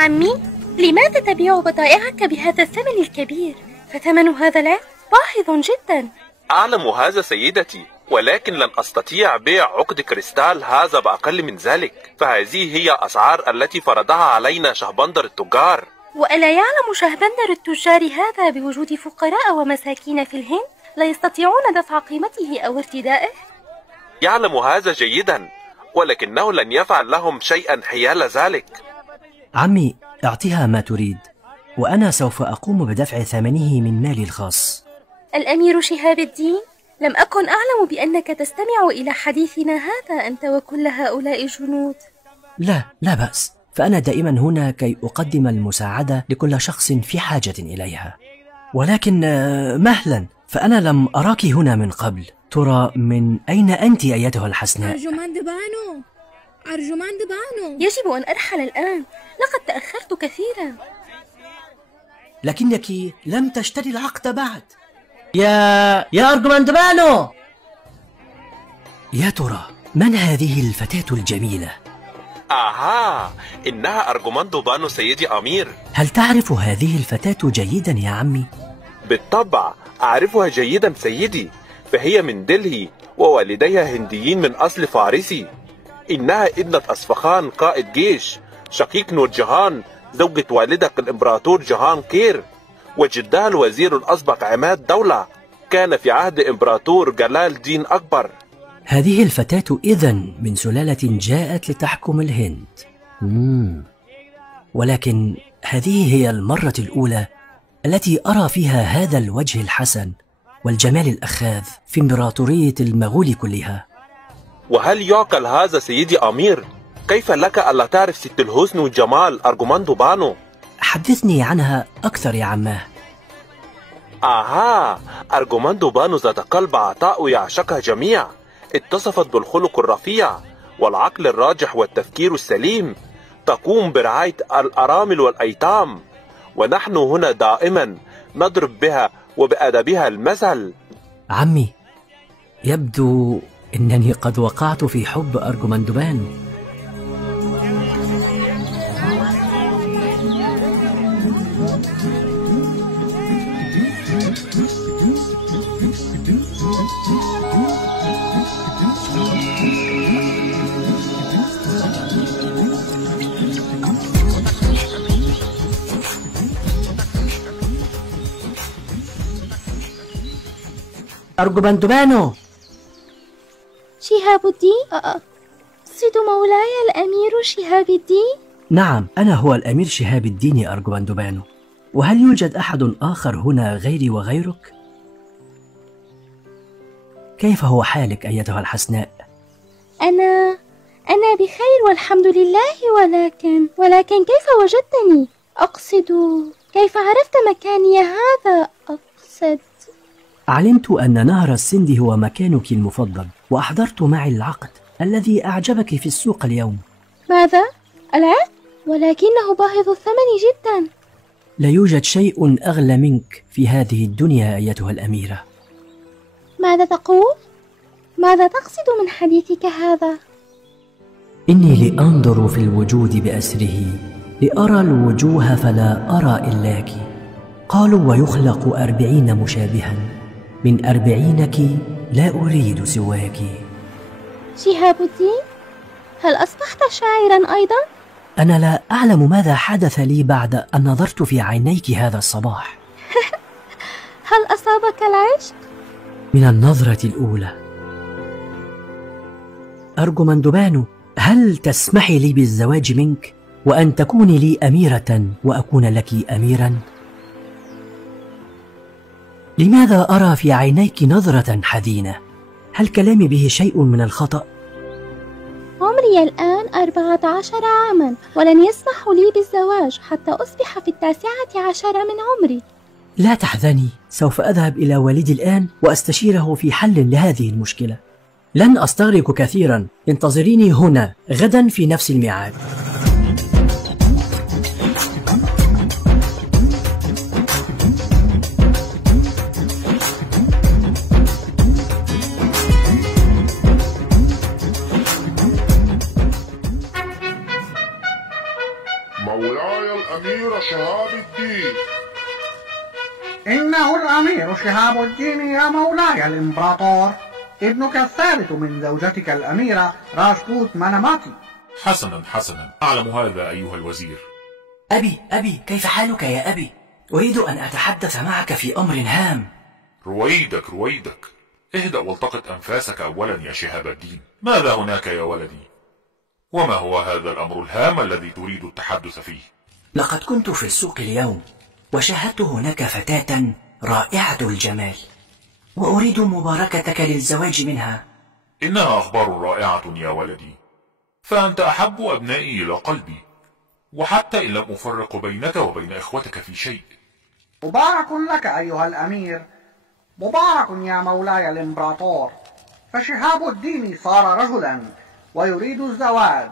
عمي، لماذا تبيع بضائعك بهذا الثمن الكبير؟ فثمن هذا العقد باهظ جدا. أعلم هذا سيدتي، ولكن لن أستطيع بيع عقد كريستال هذا بأقل من ذلك، فهذه هي أسعار التي فرضها علينا شهبندر التجار. وألا يعلم شهبندر التجار هذا بوجود فقراء ومساكين في الهند لا يستطيعون دفع قيمته أو ارتدائه؟ يعلم هذا جيدا، ولكنه لن يفعل لهم شيئا حيال ذلك. عمي، اعطها ما تريد، وأنا سوف أقوم بدفع ثمنه من مالي الخاص. الأمير شهاب الدين، لم أكن أعلم بأنك تستمع إلى حديثنا هذا أنت وكل هؤلاء الجنود. لا بأس، فأنا دائما هنا كي أقدم المساعدة لكل شخص في حاجة إليها. ولكن مهلا، فأنا لم أراك هنا من قبل. ترى من أين أنت أيتها الحسناء؟ أرجمان دبانو. يجب أن أرحل الآن، لقد تأخرت كثيرا. لكنك لم تشتري العقد بعد. يا أرجمان دبانو، يا ترى من هذه الفتاة الجميلة؟ إنها أرجماندو بانو سيدي أمير. هل تعرف هذه الفتاة جيدا يا عمي؟ بالطبع أعرفها جيدا سيدي، فهي من دلهي ووالديها هنديين من أصل فارسي. إنها ابنة أصفخان قائد جيش، شقيق نور جهان زوجة والدك الإمبراطور جهان كير، وجدها الوزير الأسبق عماد دولة، كان في عهد إمبراطور جلال دين أكبر. هذه الفتاة إذن من سلالة جاءت لتحكم الهند. ولكن هذه هي المرة الأولى التي أرى فيها هذا الوجه الحسن والجمال الأخاذ في إمبراطورية المغول كلها. وهل يعقل هذا سيدي أمير؟ كيف لك ألا تعرف ست الحسن والجمال أرجماندو بانو؟ حدثني عنها أكثر يا عماه. أرجماندو بانو ذات قلب عطاء يعشقها جميع، اتصفت بالخلق الرفيع والعقل الراجح والتفكير السليم، تقوم برعاية الأرامل والأيتام، ونحن هنا دائما نضرب بها وبأدبها المثل. عمي، يبدو أنني قد وقعت في حب أرجماندو بانو. أرجماندو بانو. شهاب الدين؟ أقصد مولاي الأمير شهاب الدين؟ نعم، أنا هو الأمير شهاب الدين أرجماندو بانو. وهل يوجد أحد آخر هنا غيري وغيرك؟ كيف هو حالك أيتها الحسناء؟ أنا بخير والحمد لله، ولكن كيف وجدتني؟ أقصد كيف عرفت مكاني هذا؟ علمت أن نهر السند هو مكانك المفضل، وأحضرت معي العقد الذي أعجبك في السوق اليوم. ماذا؟ العقد؟ ولكنه باهظ الثمن جدا. لا يوجد شيء أغلى منك في هذه الدنيا أيتها الأميرة. ماذا تقول؟ ماذا تقصد من حديثك هذا؟ إني لأنظر في الوجود بأسره، لأرى الوجوه فلا أرى إلاك. قالوا ويخلق 40 مشابها، من 40 لا أريد سواك. شهاب الدين، هل أصبحت شاعرا أيضا؟ أنا لا أعلم ماذا حدث لي بعد أن نظرت في عينيك هذا الصباح. هل أصابك العشق؟ من النظرة الأولى. أرجماندو بانو، هل تسمحي لي بالزواج منك وأن تكوني لي أميرة وأكون لك أميرا؟ لماذا أرى في عينيك نظرة حزينة؟ هل كلامي به شيء من الخطأ؟ عمري الآن 14 عاما، ولن يسمحوا لي بالزواج حتى أصبح في 19 من عمري. لا تحزني، سوف أذهب إلى والدي الآن وأستشيره في حل لهذه المشكلة. لن أستغرق كثيرا، انتظريني هنا غدا في نفس الميعاد. مولاي الأمير شهاب الدين. إنه الأمير شهاب الدين يا مولاي الإمبراطور، ابنك الثالث من زوجتك الأميرة راشبوت مناماتي. حسنا حسنا، أعلم هذا أيها الوزير. أبي كيف حالك يا أبي؟ أريد أن أتحدث معك في أمر هام. رويدك، اهدأ والتقط أنفاسك أولا يا شهاب الدين. ماذا هناك يا ولدي؟ وما هو هذا الأمر الهام الذي تريد التحدث فيه؟ لقد كنت في السوق اليوم وشاهدت هناك فتاة رائعة الجمال، وأريد مباركتك للزواج منها. إنها أخبار رائعة يا ولدي، فأنت أحب أبنائي إلى قلبي، وحتى إن لم أفرق بينك وبين إخوتك في شيء. مبارك لك أيها الأمير، مبارك يا مولاي الإمبراطور، فشهاب الدين صار رجلا ويريد الزواج.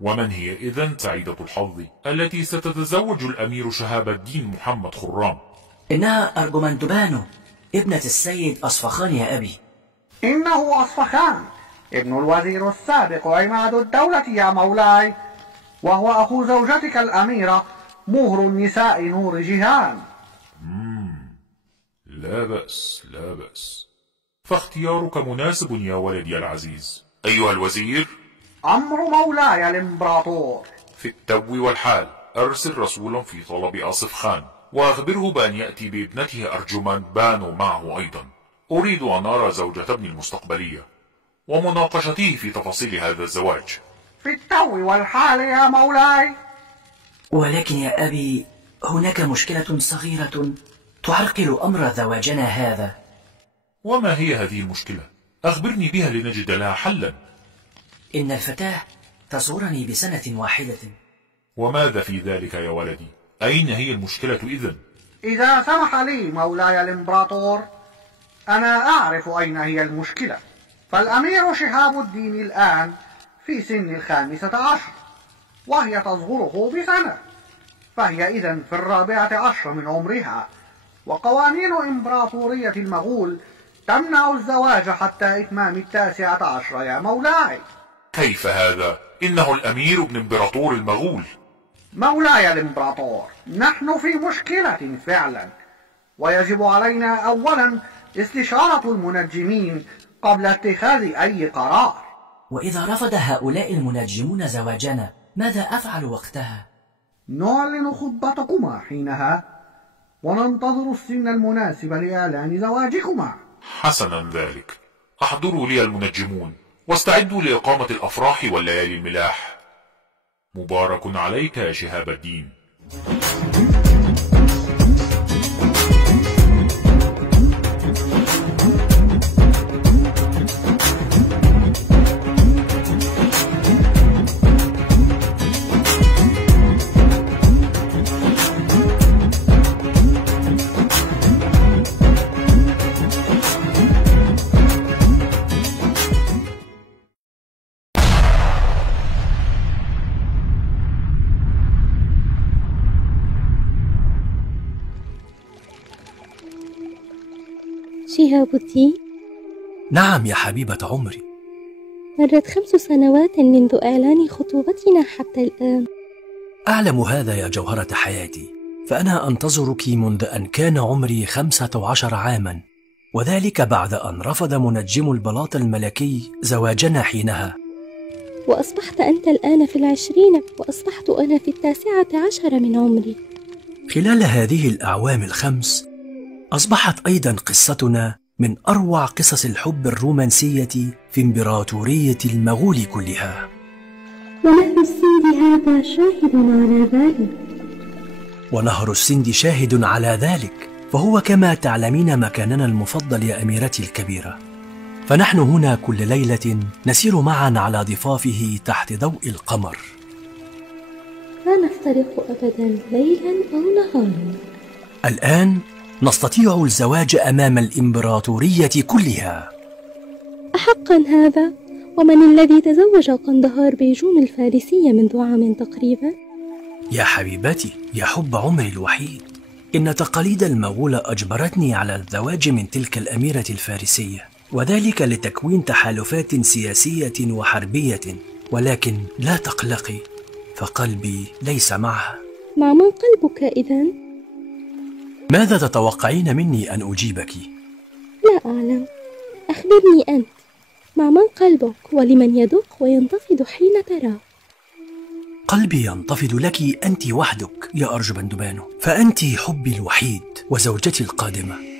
ومن هي إذن سعيدة الحظ التي ستتزوج الأمير شهاب الدين محمد خرام؟ إنها أرجمندبانو ابنة السيد أصفخان يا أبي. إنه أصفخان ابن الوزير السابق عماد الدولة يا مولاي، وهو أخو زوجتك الأميرة مهر النساء نور جيهان. لا بأس، فاختيارك مناسب يا ولدي العزيز. أيها الوزير، أمر مولاي الإمبراطور. في التو والحال أرسل رسولا في طلب أصفخان، وأخبره بأن يأتي بابنته أرجمندبانو معه أيضا. أريد أن أرى زوجة ابني المستقبلية ومناقشته في تفاصيل هذا الزواج. في التو والحال يا مولاي. ولكن يا أبي هناك مشكلة صغيرة تعرقل أمر زواجنا هذا. وما هي هذه المشكلة؟ أخبرني بها لنجد لها حلا. إن الفتاة تصورني بسنة واحدة. وماذا في ذلك يا ولدي؟ أين هي المشكلة إذن؟ إذا سمح لي مولاي الإمبراطور، أنا أعرف أين هي المشكلة. فالأمير شهاب الدين الآن في سن 15، وهي تصغره بسنة، فهي إذن في 14 من عمرها، وقوانين إمبراطورية المغول تمنع الزواج حتى إتمام 19 يا مولاي. كيف هذا؟ إنه الأمير ابن إمبراطور المغول. مولاي الإمبراطور، نحن في مشكلة فعلا، ويجب علينا أولا استشارة المنجمين قبل اتخاذ أي قرار. وإذا رفض هؤلاء المنجمون زواجنا ماذا أفعل وقتها؟ نعلن خطبتكما حينها، وننتظر السن المناسب لإعلان زواجكما. حسنا ذلك، أحضروا لي المنجمون واستعدوا لإقامة الأفراح والليالي الملاح. مبارك عليك يا شهاب الدين. شهاب الدين؟ نعم يا حبيبة عمري. مرت 5 سنوات منذ إعلان خطوبتنا حتى الآن. أعلم هذا يا جوهرة حياتي، فأنا أنتظرك منذ أن كان عمري 15 عاما، وذلك بعد أن رفض منجم البلاط الملكي زواجنا حينها. وأصبحت أنت الآن في 20، وأصبحت أنا في 19 من عمري. خلال هذه الأعوام ال5 أصبحت أيضا قصتنا من أروع قصص الحب الرومانسية في إمبراطورية المغول كلها. ونهر السند هذا شاهد على ذلك. ونهر السند شاهد على ذلك، فهو كما تعلمين مكاننا المفضل يا أميرتي الكبيرة، فنحن هنا كل ليلة نسير معا على ضفافه تحت ضوء القمر. لا نفترق أبدا ليلا أو نهارا. الآن نستطيع الزواج أمام الإمبراطورية كلها. أحقا هذا؟ ومن الذي تزوج قندهار بيجوم الفارسية منذ عام تقريبا؟ يا حبيبتي، يا حب عمري الوحيد، إن تقاليد المغول أجبرتني على الزواج من تلك الأميرة الفارسية، وذلك لتكوين تحالفات سياسية وحربية. ولكن لا تقلقي، فقلبي ليس معها. مع من قلبك إذن؟ ماذا تتوقعين مني أن أجيبك؟ لا أعلم، أخبرني أنت، مع من قلبك ولمن يدق وينتفض حين تراه؟ قلبي ينتفض لك أنت وحدك يا أرجبان بانو، فأنت حبي الوحيد وزوجتي القادمة.